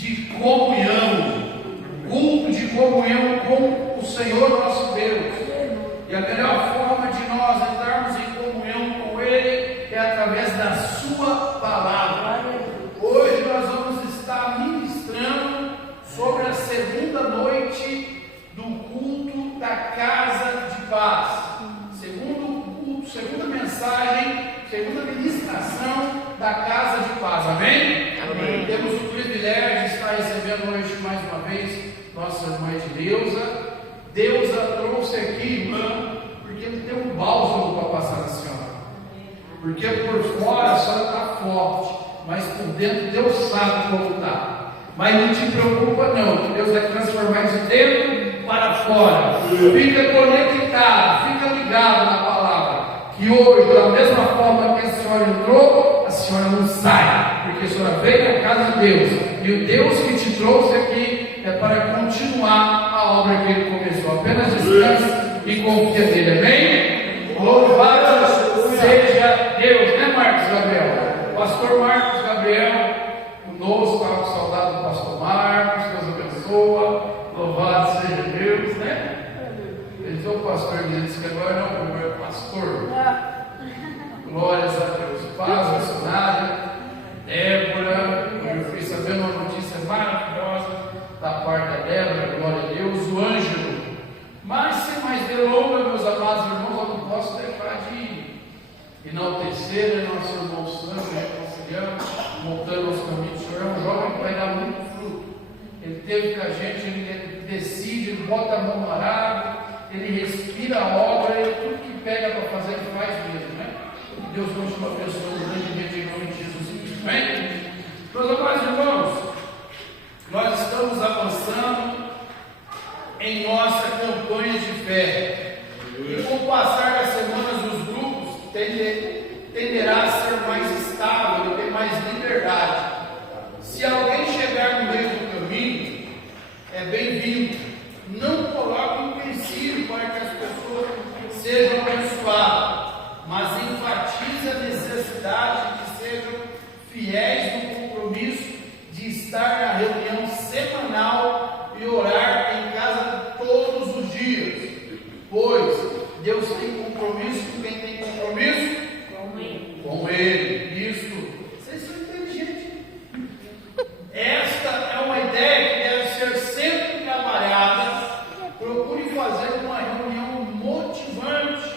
de comunhão, culto de comunhão com o Senhor nosso Deus. E a melhor forma de nós entrarmos em comunhão com Ele é através da Sua palavra. Hoje nós vamos estar ministrando sobre a segunda noite do culto da Casa de Paz. Segundo culto, segunda mensagem, segunda ministração da Casa de Paz. Amém? Amém. Temos o privilégio de estar recebendo hoje mais uma vez nossa irmã Edileuza. Deusa trouxe aqui, irmã, porque ele tem um bálsamo para passar na senhora. Porque por fora a senhora está forte, mas por dentro Deus sabe como está. Mas não te preocupa não, que Deus vai transformar de dentro para fora. Fica conectado, fica ligado na palavra. Que hoje, da mesma forma que a senhora entrou, a senhora não sai, porque a senhora veio na casa de Deus. E o Deus que te trouxe aqui é para continuar a obra que Ele começou. Apenas descanse e confia nele. Amém? Louvado seja Deus, né, Marcos Gabriel? Pastor Marcos Gabriel, conosco, estava com saudade do pastor Marcos. Deus abençoa. Louvado seja Deus, né? Ele disse: o pastor, ele disse que agora não, é pastor. Glórias a Deus. Paz, missionária. Débora, eu fui sabendo uma notícia maravilhosa da parte da Débora, glória a Deus. O Ângelo. Mas sem mais delongas, meus amados irmãos, eu não posso deixar de enaltecer nosso irmão Santo, reconciliando, montando os caminhos. O Senhor é um jovem que vai dar muito fruto. Ele esteve com a gente, ele decide, ele bota a mão no arado, ele respira a obra, e tudo que pega para fazer, ele faz mesmo, né? Deus continua abençoando grandemente em nome de Jesus Cristo. Amém? Meus amados irmãos, nós estamos avançando em nossa campanha de fé. E com o passar das semanas, os grupos tenderá a ser mais estável e ter mais liberdade. Se alguém chegar no meio do caminho, é bem-vindo. Não coloque um empecilho para que as pessoas sejam abençoadas, mas enfatize a necessidade de que sejam fiéis no compromisso de estar na reunião semanal e orar em casa todos os dias, pois Deus tem compromisso com quem tem compromisso com Ele. Isso, vocês são inteligentes. Esta é uma ideia que deve ser sempre trabalhada. Procure fazer uma reunião motivante,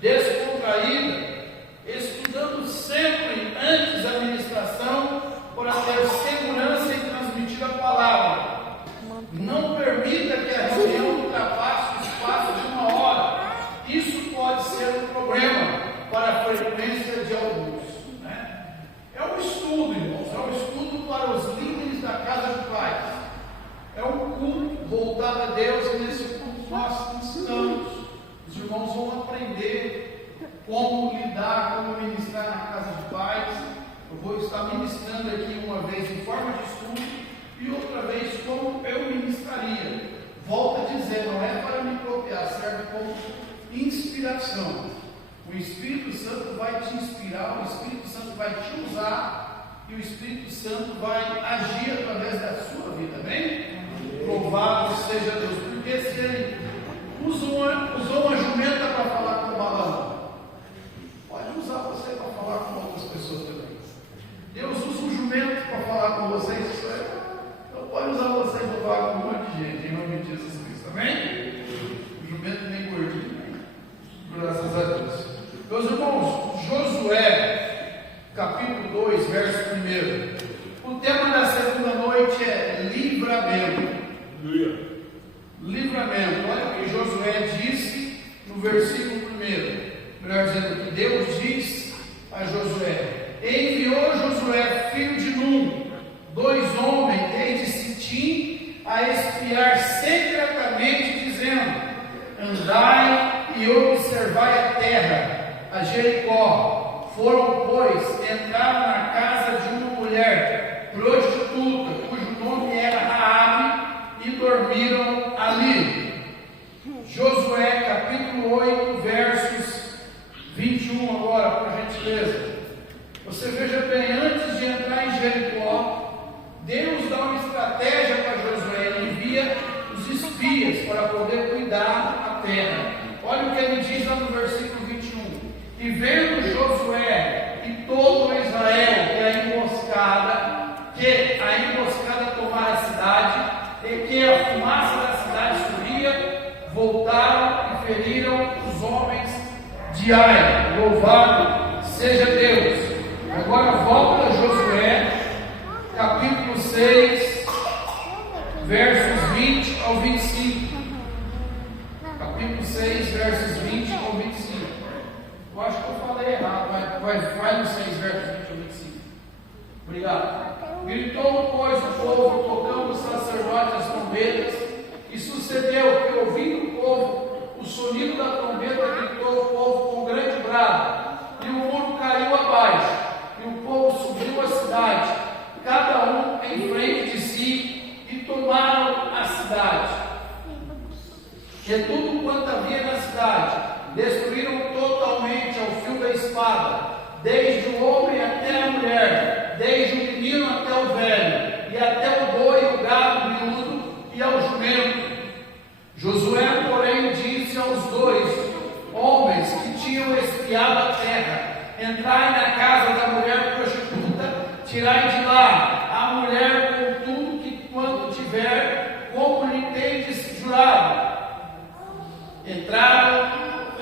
descontraída, estudando sempre antes da ministração, para ter segurança em transmitir a palavra. Não permita que a reunião ultrapasse o espaço de uma hora. Isso pode ser um problema para a frequência de alguns, né? É um estudo, irmãos, é um estudo para os líderes da casa de paz. É um culto voltado a Deus, e nesse culto nós ensinamos. Os irmãos vão aprender como lidar, como ministrar na casa de paz. Eu vou estar ministrando aqui uma vez em forma de estudo e outra vez como eu ministraria. Volto a dizer, não é para me copiar, serve como inspiração. O Espírito Santo vai te inspirar, o Espírito Santo vai te usar e o Espírito Santo vai agir através da sua vida, amém? Louvado seja Deus. Porque se ele usou uma jumenta para falar com o balão, pode usar você para falar com outras pessoas também. Deus usa um jumento para falar com vocês, então pode usar vocês para falar com um monte de gente, em nome de Jesus Cristo, amém? O jumento nem gordinho, né? Graças a Deus. Meus irmãos, Josué, capítulo 2, verso 1. O tema da segunda noite é livramento. Livramento. Olha o que Josué disse no versículo 1. Melhor dizendo, que Deus diz a Josué: enviou Josué, filho de Num, 2 homens desde Sitim, a espiar secretamente, dizendo: andai e observai a terra, a Jericó. Foram, pois, entraram na casa de uma mulher prostituta, cujo nome era Raabe, e dormiram ali. Josué capítulo 8, versos 21 agora, por gentileza. Você veja bem, antes de entrar em Jericó, Deus dá uma estratégia que a emboscada tomara a cidade e que a fumaça da cidade subia, voltaram e feriram os homens de Ai. Louvado seja Deus. Agora volta a Josué, capítulo 6, versos 20 ao 25. Capítulo 6, versos 20 ao 25. Eu acho que eu falei errado, mas vai no 6, versos 20 ao 25. Obrigado. Gritou, pois, o povo, tocando os sacerdotes as trombetas, e sucedeu que, ouvindo o povo o sonido da trombeta, gritou o povo com grande brado, e o muro caiu abaixo, e o povo subiu a cidade, cada um em frente de si, e tomaram a cidade. E tudo quanto havia na cidade, destruíram totalmente ao fio da espada, desde o homem até a mulher, desde o menino até o velho, e até o boi, o gado miúdo e ao jumento. Josué, porém, disse aos dois homens que tinham espiado a terra: entrai na casa da mulher prostituta, tirai de lá a mulher com tudo que quanto tiver, como lhe tendes jurado.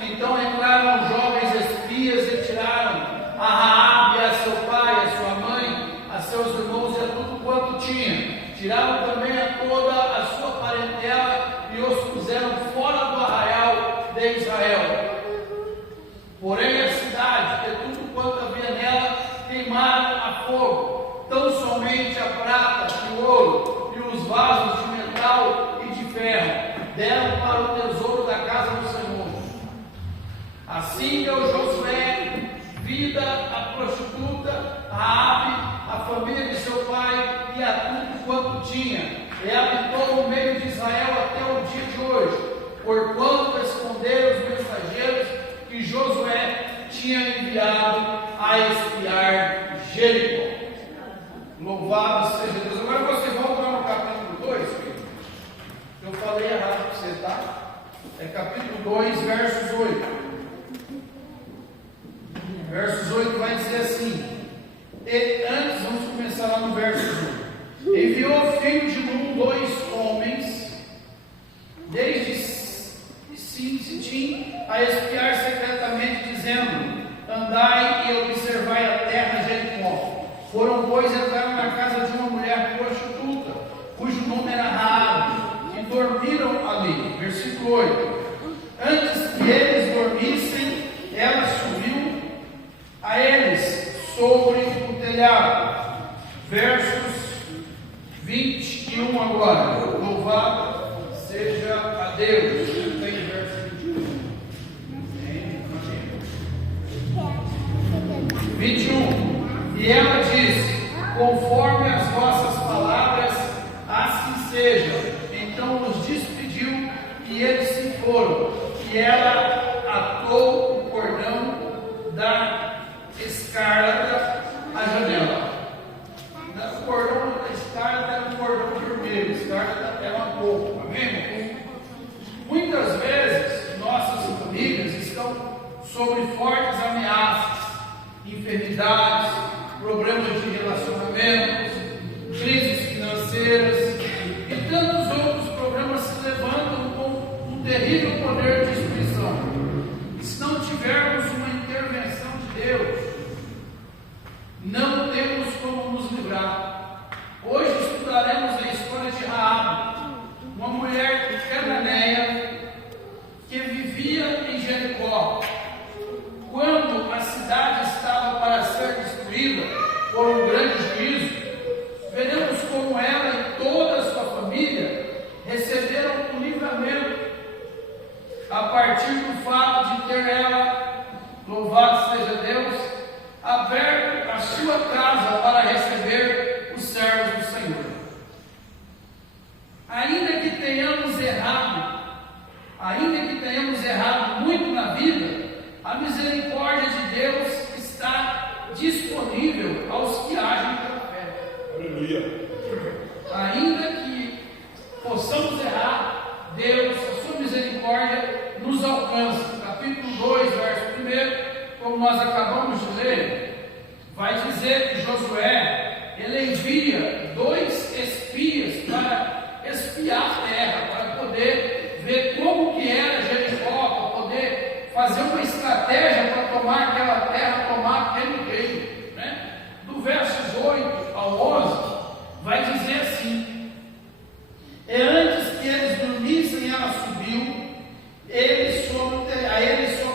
Então entraram os jovens espias e tiraram a Raabe, a seu pai, a sua mãe, a seus irmãos e a tudo quanto tinha. Tiraram também a toda a sua parentela e os puseram fora do arraial de Israel. Porém a cidade e tudo quanto havia nela queimaram a fogo, tão somente a prata e o ouro e os vasos de metal e de ferro deram para o tesouro da casa do Senhor. Assim deu Josué vida à prostituta, a Raabe, a família de seu pai e a tudo quanto tinha, e habitou no meio de Israel até o dia de hoje, porquanto esconderam os mensageiros que Josué tinha enviado a espiar Jericó. Louvado seja Deus. Agora você volta lá no capítulo 2, filho. Eu falei errado para você, tá? É capítulo 2, versos 8. Versos 8 vai dizer assim. E antes, vamos começar lá no verso 1. Enviou o filho de Nun 2 homens, desde Sitim, a espiar secretamente, dizendo: andai e observai a terra de Jericó. Foram, pois, entraram na casa de uma mulher prostituta, cujo nome era Raabe, e dormiram ali. Versículo 8. Antes que eles dormissem, ela subiu a eles sobre o telhado. Versos 21 agora. Louvado seja a Deus. Tem verso 21. E ela disse: conforme as vossas palavras, assim seja. Então os despediu e eles se foram. E ela atou o cordão da escarlata à janela. O cordão da escarlata era um cordão vermelho, escarlata era uma roupa, amém? Muitas vezes nossas famílias estão sob fortes ameaças, enfermidades, problemas de relacionamentos, crises financeiras e tantos outros problemas se levantam com um terrível poder de destruição. Se não tivermos uma intervenção de Deus, não temos como nos livrar. Hoje estudaremos a história de Raabe, uma mulher cananeia que vivia em Jericó. Quando a cidade estava para ser destruída por um grande juízo, veremos como ela e toda a sua família receberam um livramento a partir do fato de ter ela, louvado seja Deus, aberto a sua casa para receber os servos do Senhor. Ainda que tenhamos errado muito na vida, a misericórdia de Deus está disponível aos que agem pela fé. Aleluia. Ainda que possamos errar, Deus, a sua misericórdia nos alcança. Capítulo 2, verso 1, como nós acabamos de ler, vai dizer que Josué ele envia 2 espias para espiar a terra, para poder ver como que era Jericó, para poder fazer uma estratégia para tomar aquela terra, tomar aquele reino, né? Do versos 8 ao 11, vai dizer assim: e antes que eles dormissem, ela subiu a ele sobre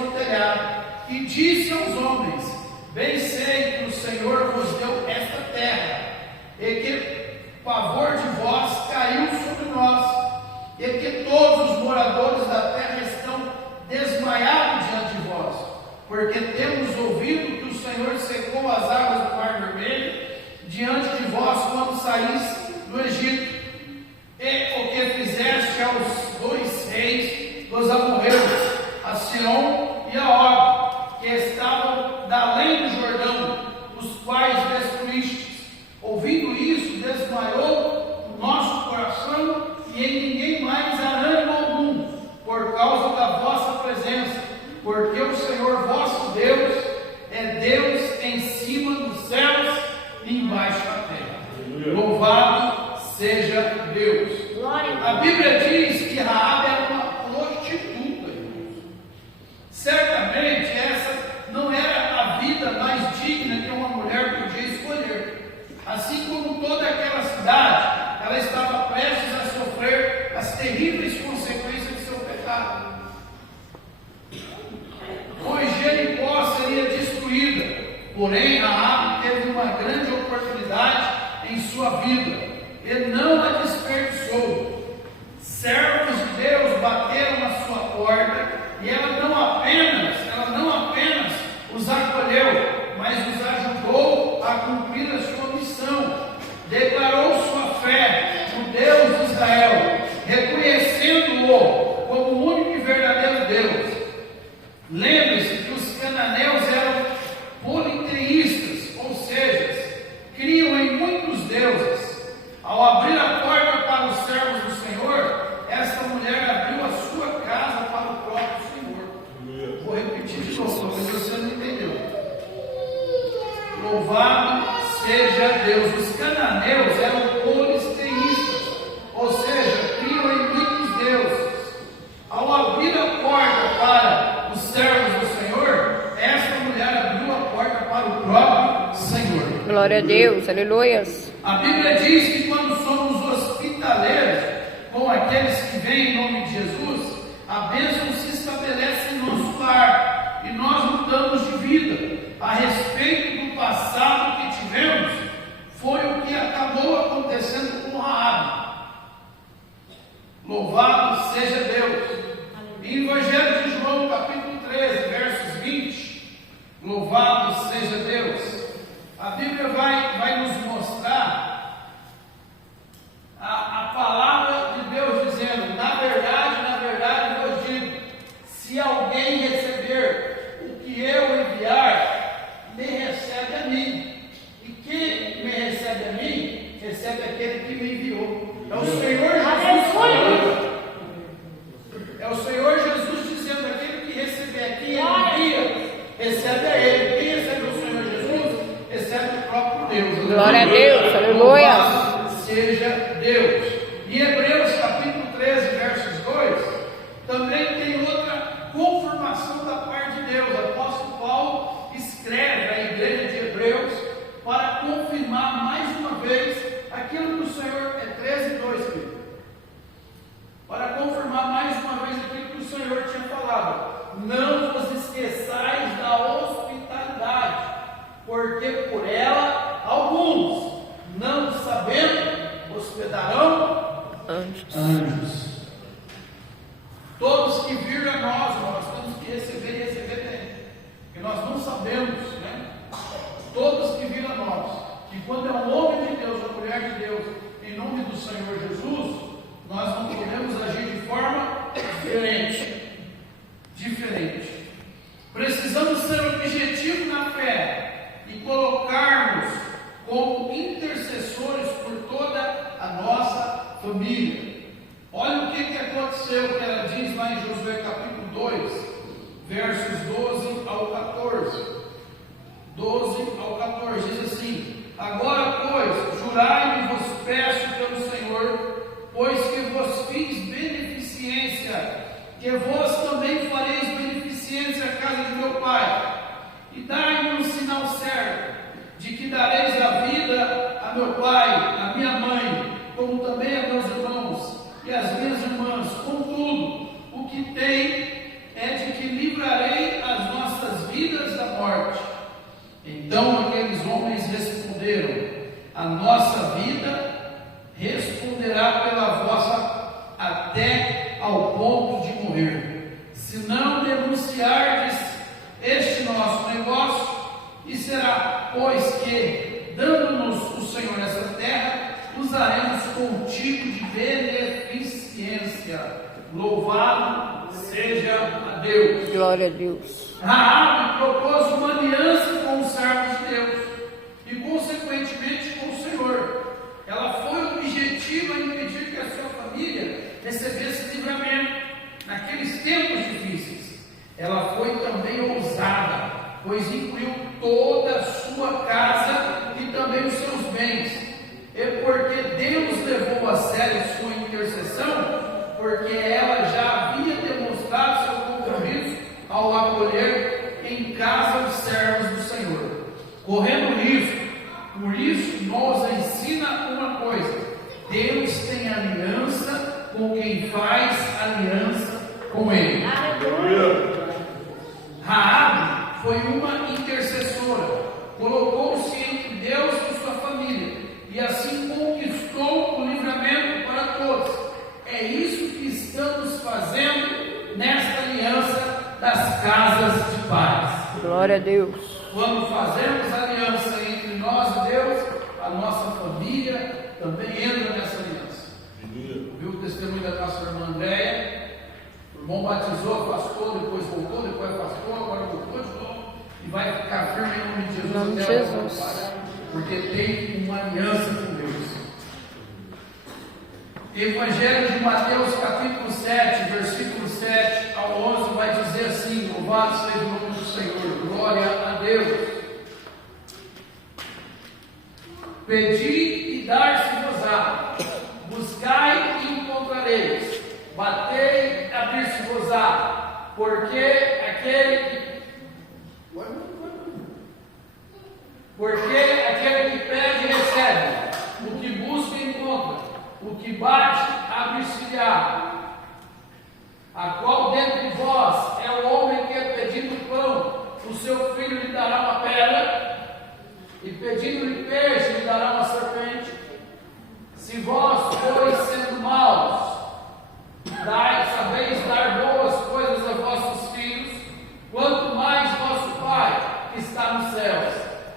o telhado, e disse aos homens: bem sei que o Senhor vos deu esta terra, e que pavor de vós caiu sobre nós, e que todos os moradores da terra estão desmaiados diante de vós, porque temos ouvido que o Senhor secou as águas do Mar Vermelho diante de vós quando saísse do Egito, e o que fizeste aos 2 reis dos amorreus, a Sihon e a Og, que estavam da além do Jordão, os quais destruístes. Ouvindo isso, desmaiou o nosso coração, e em ninguém mais há ânimo algum, por causa da vossa presença, porque o Senhor vosso Deus é Deus em cima dos céus e embaixo da terra. Louvado seja Deus. A Bíblia diz que Raabe era uma prostituta, irmãos. Certamente essa não era a vida mais digna que uma mulher podia escolher. Assim como toda aquela cidade, ela estava prestes a sofrer as terríveis consequências de seu pecado. Pois Jericó seria destruída, porém Raabe teve uma grande oportunidade em sua vida e não a desperdiçou. Servos de Deus bateram na sua porta, e ela não apenas os acolheu, mas os ajudou a cumprir a sua missão. Declarou sua fé no Deus de Israel, reconhecendo-o como o único e verdadeiro Deus. Lembre-se que os cananeus eram politeístas, ou seja, criam em muitos deuses. Ao abrir a porta para os servos do Senhor, esta mulher abriu a sua casa para o próprio Senhor. Vou repetir de novo, porque você não entendeu. Louvado seja Deus. Os cananeus eram politeístas, ou seja, criam em muitos deuses. Ao abrir a porta para os servos do Senhor, esta mulher abriu a porta para o próprio Senhor. Glória a Deus, aleluias. A Bíblia diz que quando somos hospitaleiros com aqueles que vêm em nome de Jesus, a bênção se estabelece em nosso lar e nós mudamos de vida. A respeito do passado que tivemos, foi o que acabou acontecendo com Raabe. Louvado seja Deus. Em Evangelho de João, capítulo 13, versos 20, louvado seja Deus. A Bíblia vai nos mostrar a palavra de Deus dizendo: na verdade eu digo, se alguém receber o que eu enviar, me recebe a mim, e quem me recebe a mim, recebe aquele que me enviou. É o Senhor Jesus falando. É o Senhor Jesus dizendo: aquele que receber aqui, ele envia, recebe a ele. Quem recebe o Senhor Jesus, recebe o próprio Deus. Glória a Deus, aleluia. Seja Deus. Em Hebreus capítulo 13, versos 2, também tem outra confirmação da parte de Deus. O apóstolo Paulo escreve à igreja de Hebreus para confirmar mais uma vez aquilo que o Senhor, 13:2, filho. Para confirmar mais uma vez aquilo que o Senhor tinha falado: não vos esqueçais da hospitalidade, porque por ela alguns, não sabendo, hospedarão anjos. Todos que viram a nós temos que receber e receber bem, porque nós não sabemos, né? Todos que viram a nós, que quando é um homem de Deus, uma mulher de Deus, em nome do Senhor Jesus, nós não podemos agir de forma diferente. Precisamos ser objetivos na fé e colocarmos como intercessores por toda a nossa família. Olha o que aconteceu, que ela diz lá em Josué capítulo 2, versos 12 ao 14. 12 ao 14 diz assim: agora, pois, que vós também fareis beneficência à casa de meu pai, e dai-me um sinal certo, de que dareis a vida a meu pai, a minha mãe, como também a meus irmãos e as minhas irmãs. Contudo, o que tem é de que livrarei as nossas vidas da morte. Então aqueles homens responderam: a nossa vida responderá pela vossa até ao ponto de morrer, se não denunciardes este nosso negócio. E será, pois, que, dando-nos o Senhor essa terra, usaremos contigo de beneficência. Louvado seja a Deus. Glória a Deus. Raabe propôs uma aliança com os servos de Deus e, consequentemente, com o Senhor. Ela foi objetiva em impedir que a sua família recebesse livramento naqueles tempos difíceis. Ela foi também ousada, pois incluiu toda a sua casa e também os seus bens. E porque Deus levou a sério sua intercessão, porque ela já havia demonstrado seu compromisso ao acolher em casa os servos do Senhor, correndo risco. Por isso nos ensina uma coisa: Deus tem aliança com quem faz aliança com Ele. Raabe foi uma intercessora, colocou-se entre Deus e sua família, e assim conquistou o livramento para todos. É isso que estamos fazendo nesta aliança das casas de paz. Glória a Deus. Quando fazemos aliança entre nós e Deus, a nossa família também entra nessa aliança. Viu o testemunho da nossa irmã Andréia? O irmão batizou, afastou, depois voltou, depois afastou, agora voltou de novo, e vai ficar firme em nome de Jesus. Em nome de até Jesus. agora, porque tem uma aliança com Deus. Evangelho de Mateus, capítulo 7, versículo 7 ao 11, vai dizer assim: louvado seja o nome do Senhor, glória a Deus. Pedi e dar-se-vos-á, buscai e encontrareis, batei e abrir-se-vos-á, porque aquele que pede recebe, o que busca encontra, o que bate abre-se-lhe-á. A qual dentre vós é o homem que, pedindo pão, o seu filho lhe dará uma pedra, e pedindo-lhe peixe lhe dará uma serpente? Se vós, pois, sendo maus, sabeis dar boas coisas a vossos filhos, quanto mais vosso Pai, que está nos céus,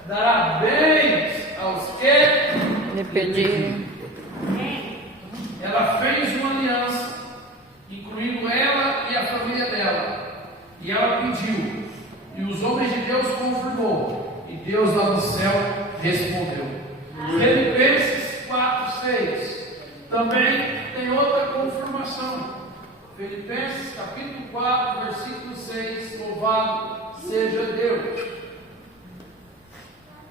dará bens aos que lhe pedirem. Ela fez uma aliança, incluindo ela e a família dela, e ela pediu, e os homens de Deus confirmou, e Deus lá do céu respondeu. Filipenses 4:6 também tem outra confirmação. Filipenses capítulo 4, versículo 6, louvado seja Deus.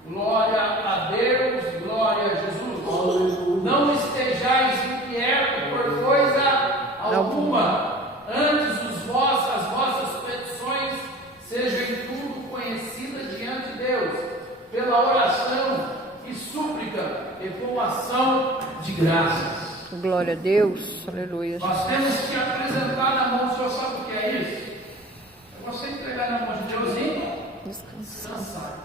Glória a Deus, glória a Jesus. Não estejais inquietos por coisa alguma, antes as vossas petições sejam em tudo conhecidas diante de Deus, pela oração e súplica e com ação de graças. Glória a Deus. Aleluia. Nós temos que apresentar na mão do Senhor. Sabe o que é isso? É você entregar na mão de Deus e descansar.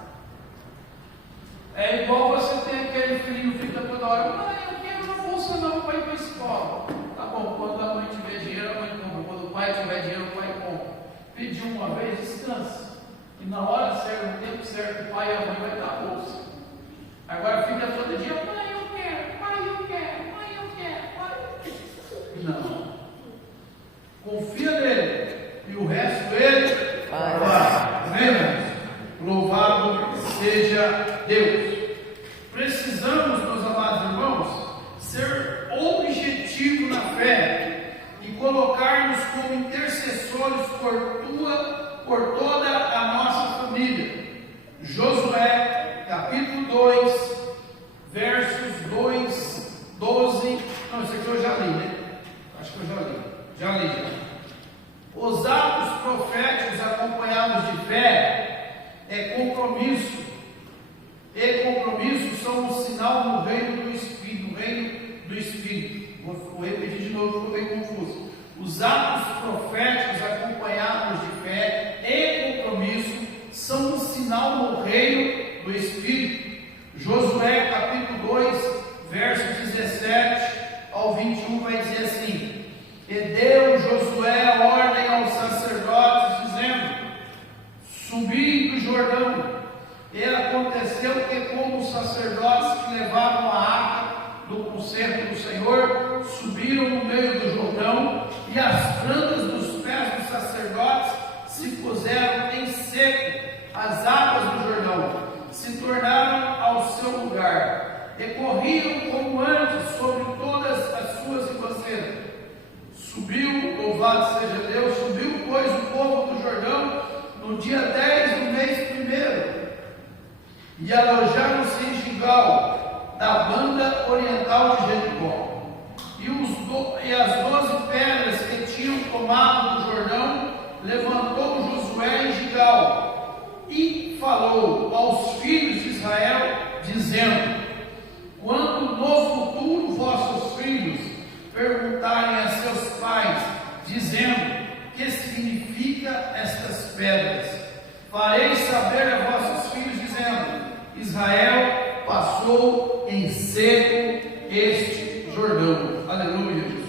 É igual você tem aquele filhinho que fica toda hora: mãe, eu quero uma bolsa nova para ir para a escola. Tá bom, quando a mãe tiver dinheiro, a mãe compra. Quando o pai tiver dinheiro, o pai compra. Pediu uma vez, descansa. E na hora certa, no tempo certo, o pai e a mãe vai dar a bolsa. Agora fica todo dia: mãe, eu quero, pai, eu quero, mãe, eu quero, pai, eu quero. Não. Confia nele. E o resto ele faz. Amém? Louvado seja Deus. Precisamos, meus amados irmãos, ser objetivo na fé e colocar-nos como intercessores por toda a nossa família. Josué, capítulo 2, versos 12. Não, isso aqui eu já li, né? Acho que eu já li. Os atos proféticos acompanhados de fé e compromisso são um sinal no reino do Espírito. Josué capítulo 2, verso 17 ao 21 vai dizer assim: e deu Josué a ordem aos sacerdotes, dizendo: subi do Jordão. E aconteceu que, como os sacerdotes que levavam a arca do concerto do Senhor subiram no meio do Jordão, e as plantas dos pés dos sacerdotes se puseram em seco, as águas do Jordão se tornaram ao seu lugar, e corriam como antes sobre todas as suas ribaceiras. Subiu, louvado seja Deus, subiu, pois, o povo do Jordão no dia 10 do mês primeiro, e alojaram-se em Gilgal, da banda oriental de Jericó. E as 12 pedras que tinham tomado do Jordão levantou Josué em Gilgal, e falou aos filhos de Israel, dizendo: quando no futuro vossos filhos perguntarem a seus pais, dizendo: que significa estas pedras? Fareis saber a vossos filhos, dizendo: Israel passou em seco este Jordão. Aleluia, Jesus.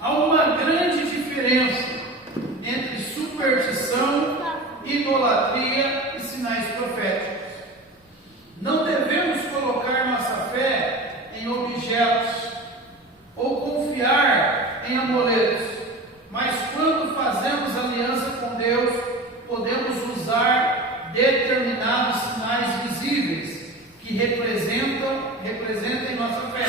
Há uma grande diferença entre superstição, idolatria e sinais proféticos. Não devemos colocar nossa fé em objetos ou confiar em amuletos, mas quando fazemos aliança com Deus, podemos usar determinados sinais visíveis que representem nossa fé.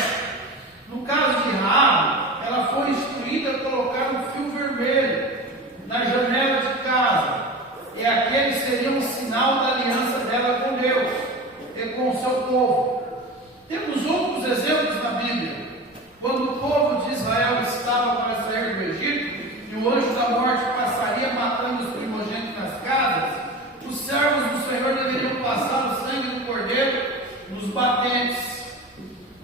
No caso de Raabe, ela foi instruída a colocar um fio vermelho na janela de casa, e aquele seria um sinal da aliança dela com Deus e com o seu povo. Temos outros exemplos na Bíblia. Quando o povo de Israel estava para sair do Egito, e o anjo da morte passaria matando os primogênitos nas casas, os servos do Senhor deveriam passar o sangue do cordeiro nos batentes.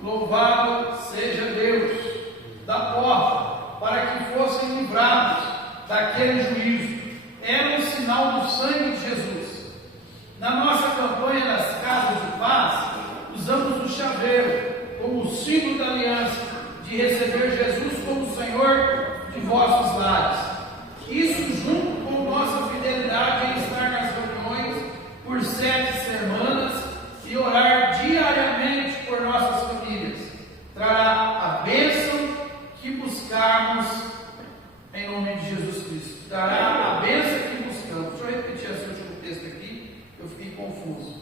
Louvado seja Deus, da porta, para que fossem livrados daquele juízo. Era um sinal do sangue de Jesus. Na nossa campanha das casas de paz, usamos o chaveiro como símbolo da aliança, de receber Jesus como Senhor de vossos lares. Isso, junto com nossa fidelidade em estar nas reuniões por 7 semanas e orar diariamente por nossas famílias, trará a bênção que buscarmos em nome de Jesus Cristo. Trará a bênção que buscamos. Deixa eu repetir esse último texto aqui, eu fiquei confuso.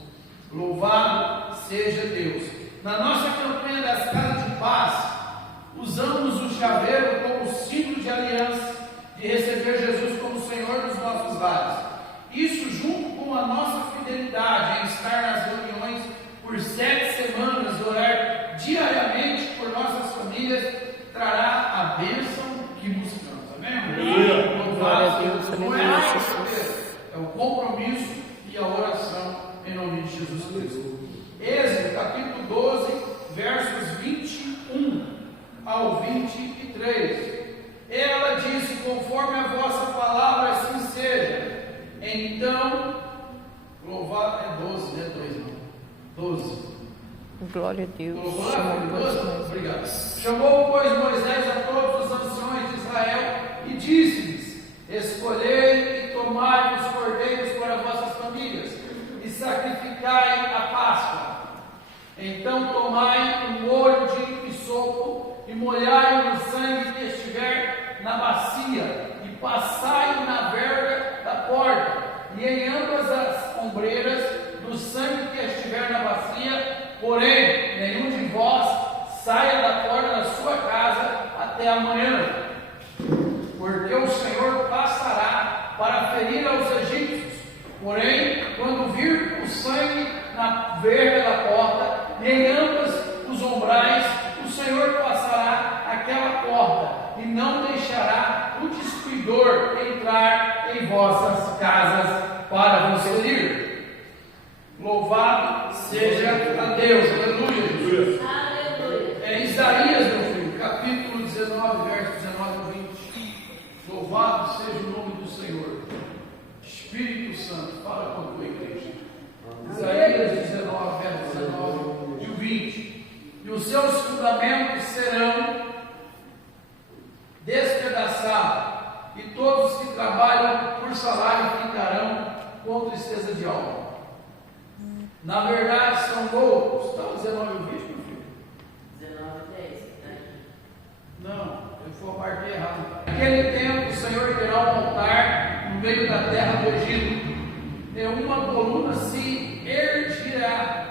Louvado seja Deus. Na nossa campanha das casas de paz, usamos o chaveiro como símbolo de aliança, de receber Jesus como Senhor dos nossos lares. Isso, junto com a nossa fidelidade em estar nas reuniões por 7 semanas, orar diariamente por nossas famílias, trará a bênção que buscamos. Amém? Louvado seja Deus. Não é a chaveiro, é o compromisso e a oração em nome de Jesus Cristo. Êxodo capítulo 12, versos 21 ao 23. Ela disse: conforme a vossa palavra assim seja. Então, louvado é 12, né? 2 não. 12. Glória a Deus. Obrigado. Chamou, pois, Moisés a todos os anciões de Israel e disse-lhes: escolhei e tomai os cordeiros para vossas famílias e sacrificai a Páscoa. Então tomai um molho de hisopo e molhai-o no sangue que estiver na bacia e passai-o na verga da porta e em ambas as ombreiras do sangue que estiver na bacia. Porém, nenhum de vós saia da porta da sua casa até amanhã, porque o Senhor passará para ferir aos egípcios. Porém, quando vir o sangue na verga da porta e em ambas os ombrais, o Senhor passará aquela porta e não deixará o destruidor entrar em vossas casas para vos ferir. Louvado seja a Deus. Aleluia. É Isaías, meu filho, capítulo 19, verso 19 a 20. fundamentos serão despedaçados, e todos os que trabalham por salário ficarão com tristeza de alma. Na verdade, são loucos. Está o 19 o vídeo, meu filho? 19:10. Não, eu marquei errado. Naquele tempo, o Senhor terá um altar no meio da terra do Egito, e uma coluna se erigirá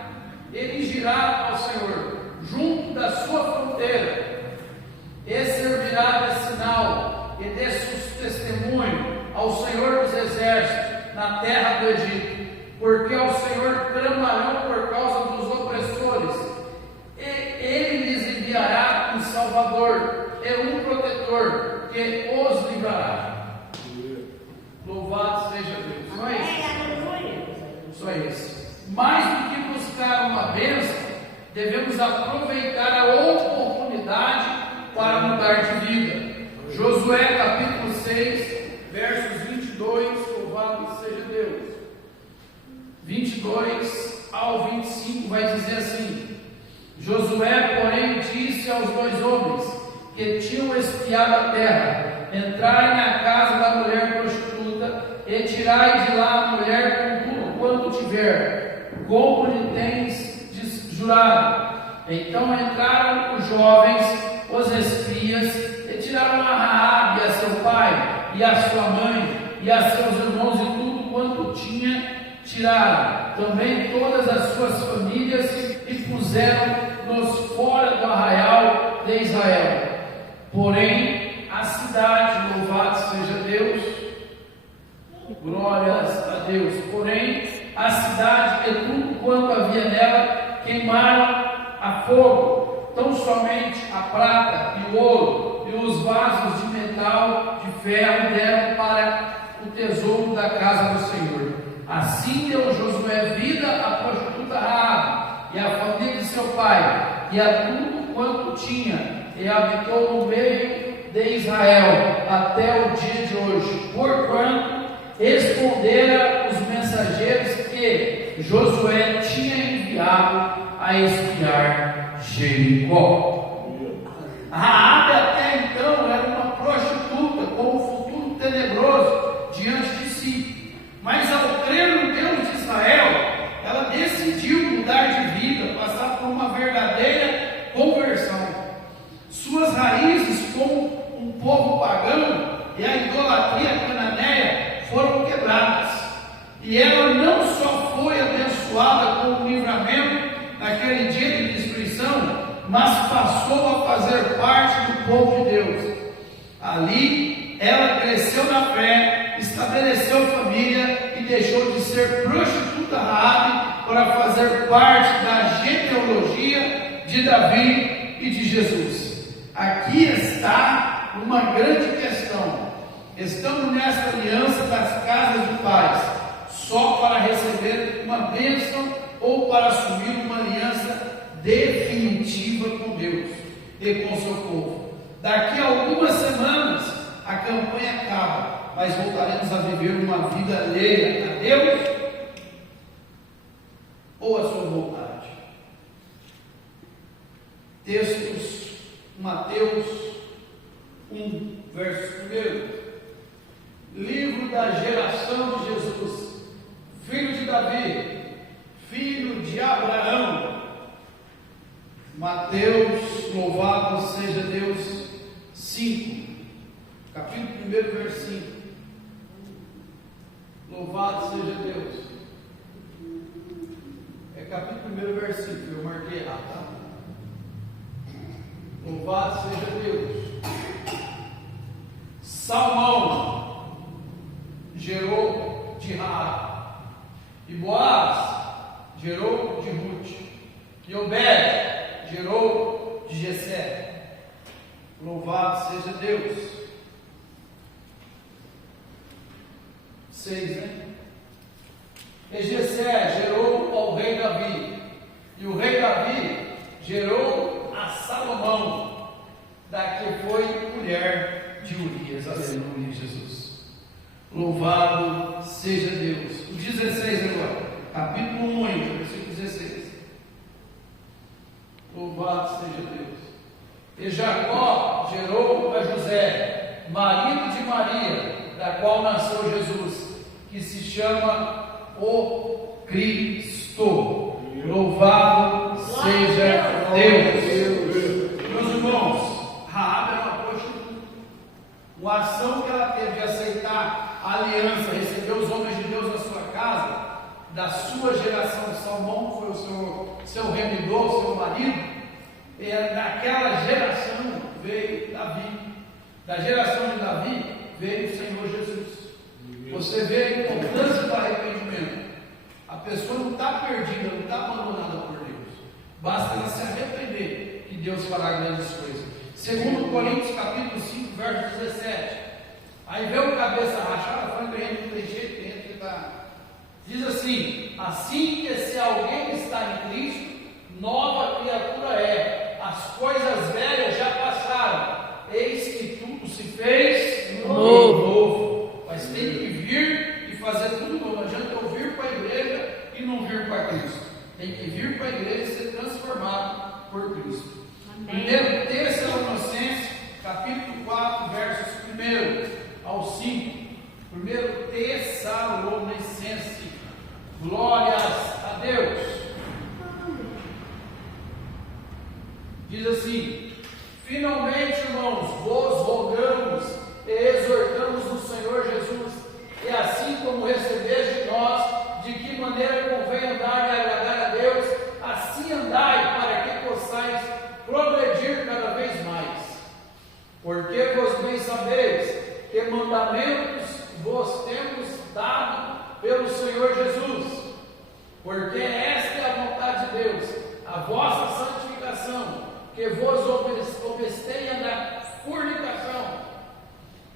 ao Senhor, junto da sua fronteira, e servirá de sinal e de testemunho ao Senhor dos exércitos na terra do Egito. Porque ao Senhor clamarão por causa dos opressores, e Ele lhes enviará um Salvador e um protetor que os livrará. Louvado seja Deus. Só isso. Só isso. Mais do que buscar uma bênção, devemos aproveitar a oportunidade para mudar de vida. Josué capítulo 6, versos 22, louvado seja Deus. 22 ao 25 vai dizer assim: Josué, porém, disse aos 2 homens que tinham espiado a terra: entrai na casa da mulher prostituta e tirai de lá a mulher com tudo quanto tiver, como lhe tens jurado. Então entraram os jovens, os espias, e tiraram a Raabe, a seu pai, e a sua mãe, e a seus irmãos, e tudo quanto tinha tiraram, também todas as suas famílias, e puseram-nos fora do arraial de Israel. Porém, a cidade, louvado seja Deus, glórias a Deus, porém, a cidade e tudo quanto havia nela queimaram a fogo, tão somente a prata e o ouro e os vasos de metal, de ferro, deram para o tesouro da casa do Senhor. Assim deu Josué vida à prostituta Raabe e à família de seu pai, e a tudo quanto tinha, e habitou no meio de Israel até o dia de hoje, porquanto respondera os mensageiros que Josué tinha enviado a espiar Jericó. Raabe até então era uma prostituta com um futuro tenebroso diante de si, mas ao crer no Deus de Israel, ela decidiu mudar de vida, passar por uma verdadeira conversão. Suas raízes como um povo pagão e a idolatria cananeia foram quebradas, e ela não só foi abençoada com o livramento naquele dia de destruição, mas passou a fazer parte do povo de Deus. Ali ela cresceu na fé, estabeleceu família e deixou de ser prostituta Raabe para fazer parte da genealogia de Davi e de Jesus. Aqui está uma grande questão. Estamos nessa aliança das casas de paz só para receber uma bênção ou para assumir uma aliança definitiva com Deus e com seu povo? Daqui a algumas semanas a campanha acaba, mas voltaremos a viver uma vida alheia a Deus ou a sua vontade? Textos, Mateus 1, verso 1. Livro da geração de Jesus, filho de Davi, filho de Abraão. Mateus, louvado seja Deus, 5, capítulo 1, verso 5. Louvado seja Deus. É capítulo 1, verso 5, eu marquei errado, tá? Louvado seja Deus. Salmão gerou de Raabe, e Boaz gerou de Ruth, e Obed gerou de Jessé. Louvado seja Deus. 6, né? E Jessé gerou ao rei Davi, e o rei Davi gerou a Salomão, da que foi mulher de Urias. Aleluia, Jesus. Louvado seja Deus. O 16 agora, capítulo 1, versículo 16. Louvado seja Deus. E Jacó gerou a José, marido de Maria, da qual nasceu Jesus, que se chama o Cristo. Louvado seja Deus. Meus irmãos, Raabe era uma prostituta. Uma ação que ela teve de aceitar a aliança, receber os homens de Deus na sua casa, da sua geração. Salmão foi o seu remidor, seu marido. E naquela geração veio Davi. Da geração de Davi veio o Senhor Jesus. Você vê a importância do arrependimento. A pessoa não está perdida, não está abandonada por Deus. Basta ela se arrepender, que Deus fará grandes coisas. Segundo Coríntios capítulo 5, verso 17. Aí vê o cabeça rachada, falando que a gente não tem jeito, tem gente que está. Diz assim que se alguém está em Cristo, nova criatura é. As coisas velhas já passaram, eis que tudo se fez novo. Mas tem que vir e fazer tudo novo. Não adianta eu vir para a igreja e não vir para Cristo. Tem que vir para a igreja e ser transformado por Cristo. Primeiro Tessalonicenses, capítulo 4, versos 1 ao 5. Primeiro Tessalonicenses. Glórias a Deus. Diz assim: finalmente, irmãos, vos rogamos e exortamos no Senhor Jesus, e assim como recebeste de nós, de que maneira convém andar e agradar a Deus, assim andai, para que possais progredir cada vez mais. Porque vos bem sabeis que mandamentos vos temos dado pelo Senhor Jesus, porque esta é a vontade de Deus, a vossa santificação, que vos obesteia da fornicação,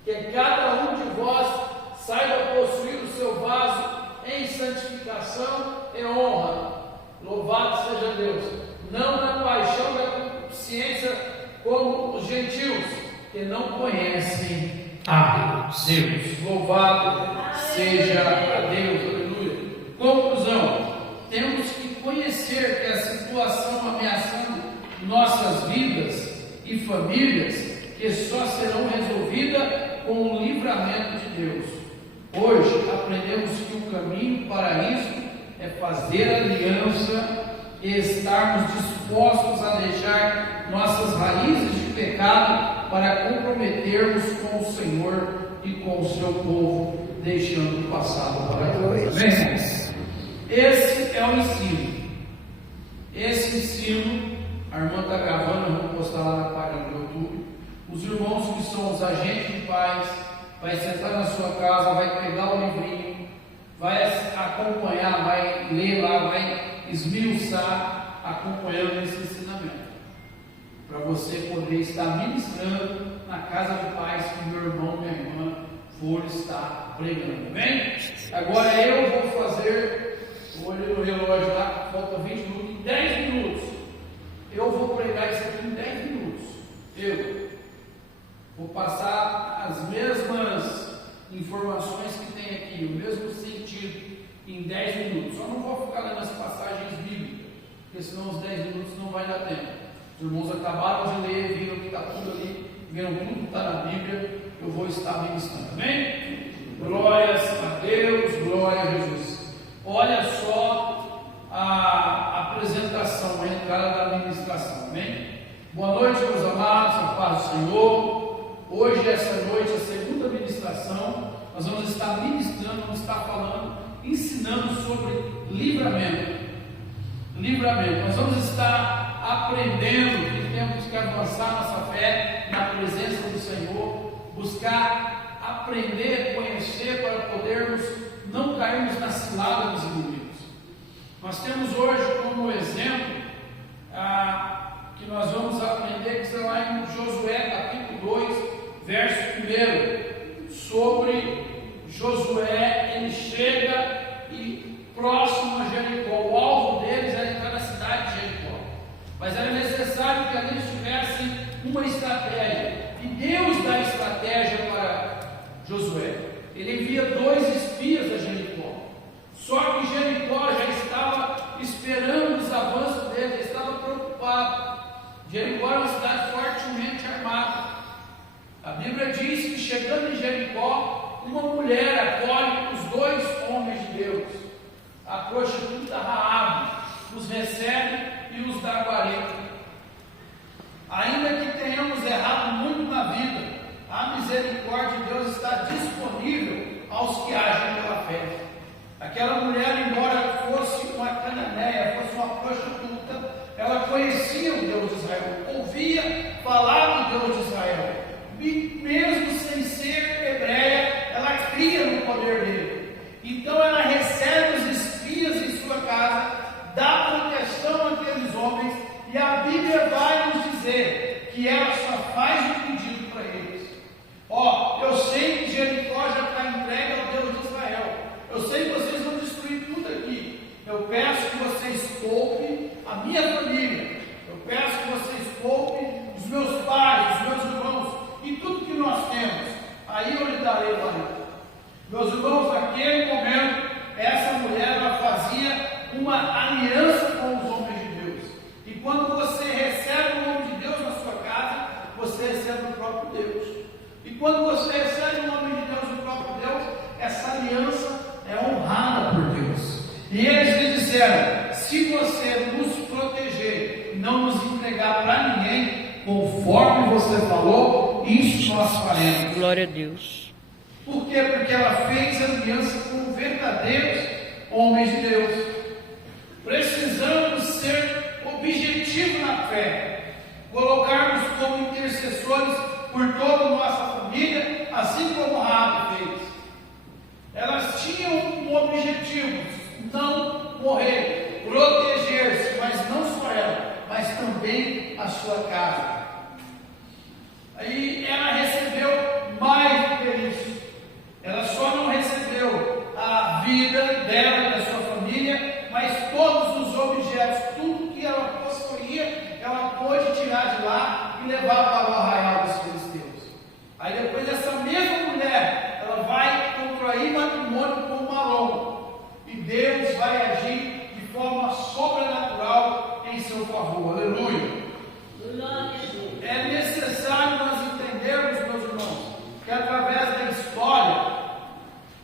que cada um de vós saiba possuir o seu vaso em santificação e honra. Louvado seja Deus, não na paixão da concupiscência como os gentios, que não conhecem a Deus. Louvado seja a Deus, aleluia. Conclusão: temos que conhecer que a situação ameaçando nossas vidas e famílias, que só serão resolvidas com o livramento de Deus. Hoje aprendemos que o caminho para isso é fazer aliança e estarmos dispostos a deixar nossas raízes de pecado para comprometermos com o Senhor e com o seu povo, deixando o passado para trás. Amém? Esse é o ensino. Esse ensino, a irmã está gravando, eu vou postar lá na página do YouTube. Os irmãos que são os agentes de paz, vai sentar na sua casa, vai pegar o livrinho, vai acompanhar, vai ler lá, vai esmiuçar, acompanhando esse ensinamento, para você poder estar ministrando na casa de paz que meu irmão, minha irmã for estar pregando. Bem? Agora eu vou fazer, olhei no relógio lá, falta 20 minutos, em 10 minutos. Eu vou pregar isso aqui em 10 minutos. Eu vou passar as mesmas informações que tem aqui, o mesmo sentido, em 10 minutos. Só não vou ficar lendo as passagens bíblicas, porque senão os 10 minutos não vai dar tempo. Os irmãos acabaram de ler, viram que está tudo ali, viram tudo que está na Bíblia. Eu vou estar ministrando. Amém? Glórias a Deus, glória a Jesus. Olha só a apresentação, a entrada da ministração. Amém? Boa noite, meus amados, a paz do Senhor. Hoje, essa noite, a segunda ministração, nós vamos estar ministrando, vamos estar falando, ensinando sobre livramento. Livramento. Nós vamos estar aprendendo que temos que avançar nossa fé na presença do Senhor, buscar aprender, conhecer, para podermos não cairmos na cilada dos inimigos. Nós temos hoje como exemplo que nós vamos aprender, que está lá em Josué capítulo 2, verso 1, sobre Josué. Ele chega e próximo a Jericó, o alvo deles era entrar na cidade de Jericó, mas era necessário que ali tivesse uma estratégia, e Deus dá estratégia para Josué. Ele envia 2 espias a Jericó, só que Jericó já estava esperando os avanços dele, já estava preocupado. Jericó era uma cidade fortemente Bíblia diz que chegando em Jericó, uma mulher acolhe os 2 homens de Deus. A prostituta Raabe os recebe e os dá guarida. Ainda que tenhamos errado muito na vida, a misericórdia de Deus está disponível aos que agem pela fé. Aquela mulher, embora fosse uma cananeia, fosse uma prostituta, ela conhecia o Deus de Israel, ouvia falar do Deus de Israel, e mesmo sem ser hebreia, ela cria no poder dele. Então ela recebe os espias em sua casa, dá proteção àqueles homens, e a Bíblia vai nos dizer que ela só faz um pedido para eles. Eu sei que Jericó já está entregue ao Deus de Israel, eu sei que vocês vão destruir tudo aqui, eu peço que vocês poupem a minha família, eu peço que vocês poupem os meus pais, os meus irmãos, e tudo que nós temos, aí eu lhe darei guarida. Meus irmãos, naquele momento, essa mulher ela fazia uma aliança com os homens de Deus. E quando você recebe o homem de Deus na sua casa, você recebe o próprio Deus. E quando você recebe o homem de Deus, o próprio Deus, essa aliança é honrada por Deus. E eles lhe disseram: se você nos proteger, não nos entregar para ninguém, conforme você falou, isso nós faremos. Glória a Deus. Por quê? Porque ela fez aliança com verdadeiros homens de Deus. Precisamos ser objetivos na fé, colocarmos como intercessores por toda a nossa família, assim como Raabe fez. Elas tinham um objetivo: não morrer, proteger-se, mas não só ela, mas também a sua casa. Aí ela recebeu mais do que isso. Ela só não recebeu a vida dela e da sua família, mas todos os objetos, tudo que ela possuía, ela pôde tirar de lá e levar para o arraial dos filisteus. Aí depois essa mesma mulher, ela vai contrair matrimônio com Malom, e Deus vai agir de forma sobrenatural em seu favor. Aleluia! É necessário nós entendermos, meus irmãos, que através da história,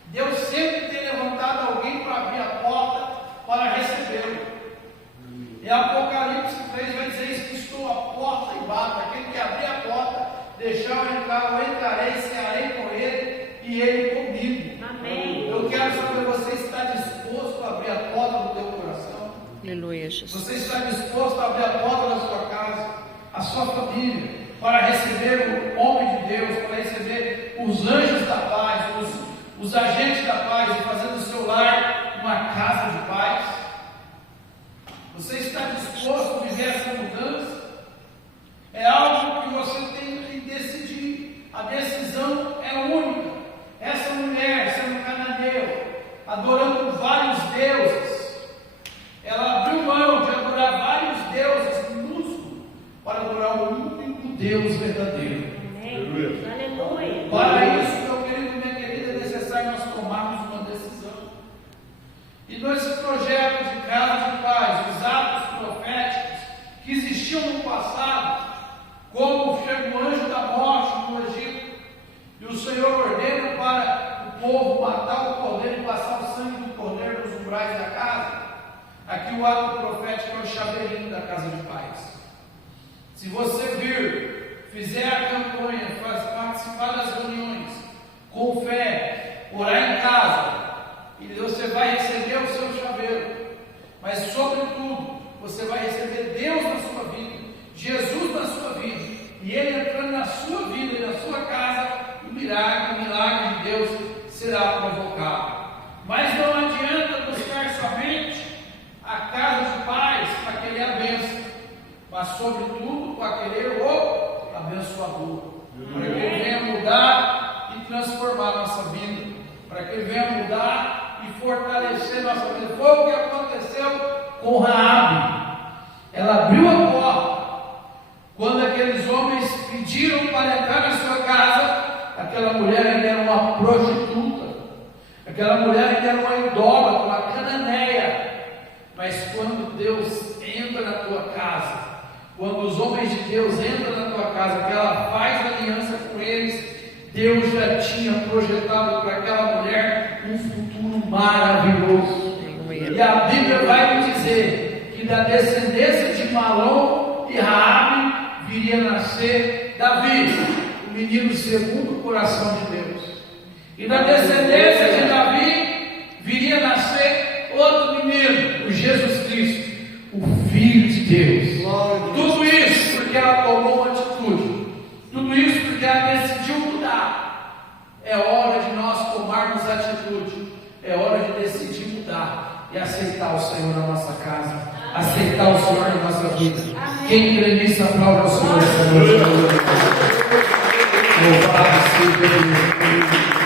Deus sempre tem levantado alguém para abrir a porta para recebê-lo. E Apocalipse 3 vai dizer isso: que estou à porta e bato. Aquele que abrir a porta, deixar eu entrar, eu entrarei, cearei com ele e ele comigo. Amém. Eu quero saber, você está disposto a abrir a porta do teu coração? Aleluia, Jesus. Você está disposto a abrir a porta da sua casa, a sua família, para receber o homem de Deus, para receber os anjos da paz, os agentes da paz, e fazer do seu lar uma casa de paz? Você está disposto a viver essa mudança? É algo que você tem que decidir. A decisão é única. Essa mulher, sendo cananeu, adorando vários deuses, ela abriu mão de adorar vários deuses minúsculos para adorar o único Deus verdadeiro. Amém. Aleluia. Para isso, meu querido, minha querida, é necessário nós tomarmos uma decisão. E nesse projeto de casa de paz, os atos proféticos que existiam no passado, como chega o anjo da morte no Egito, e o Senhor ordena para o povo matar o cordeiro e passar o sangue do cordeiro nos umbrais da casa. Aqui o ato profético é o chaveirinho da casa de paz. Se você vir, fizer a campanha, participar das reuniões, com fé, orar em casa, e você vai receber o seu chaveiro, mas sobretudo, você vai receber Deus na sua vida, Jesus na sua vida, e Ele entrando na sua vida e na sua casa, o milagre de Deus será provocado. Mas não adianta buscar somente a casa de paz para querer a bênção, mas sobretudo para querer o abençoador, para que Ele venha mudar e transformar a nossa vida, para que Ele venha mudar e fortalecer nossa vida. Foi o que aconteceu com Raabe. Ela abriu a porta quando aqueles homens pediram para entrar na sua casa. Aquela mulher ainda era uma prostituta, aquela mulher ainda era uma idólatra, uma cananeia. Mas quando Deus entra na tua casa, quando os homens de Deus entram na tua casa, que ela faz aliança com eles, Deus já tinha projetado para aquela mulher um futuro maravilhoso. E a Bíblia vai nos dizer que da descendência de Malom e Raabe viria nascer Davi, o menino segundo o coração de Deus. E da descendência de Davi viria nascer outro menino, o Jesus Cristo, o Filho de Deus. Tudo isso porque ela tomou uma atitude. Tudo isso porque ela decidiu mudar. É hora de nós tomarmos atitude. É hora de decidir mudar e aceitar o Senhor na nossa casa, aceitar o Senhor na nossa vida. Quem crê nisso, aplauda o Senhor essa noite. Louvado seja Deus.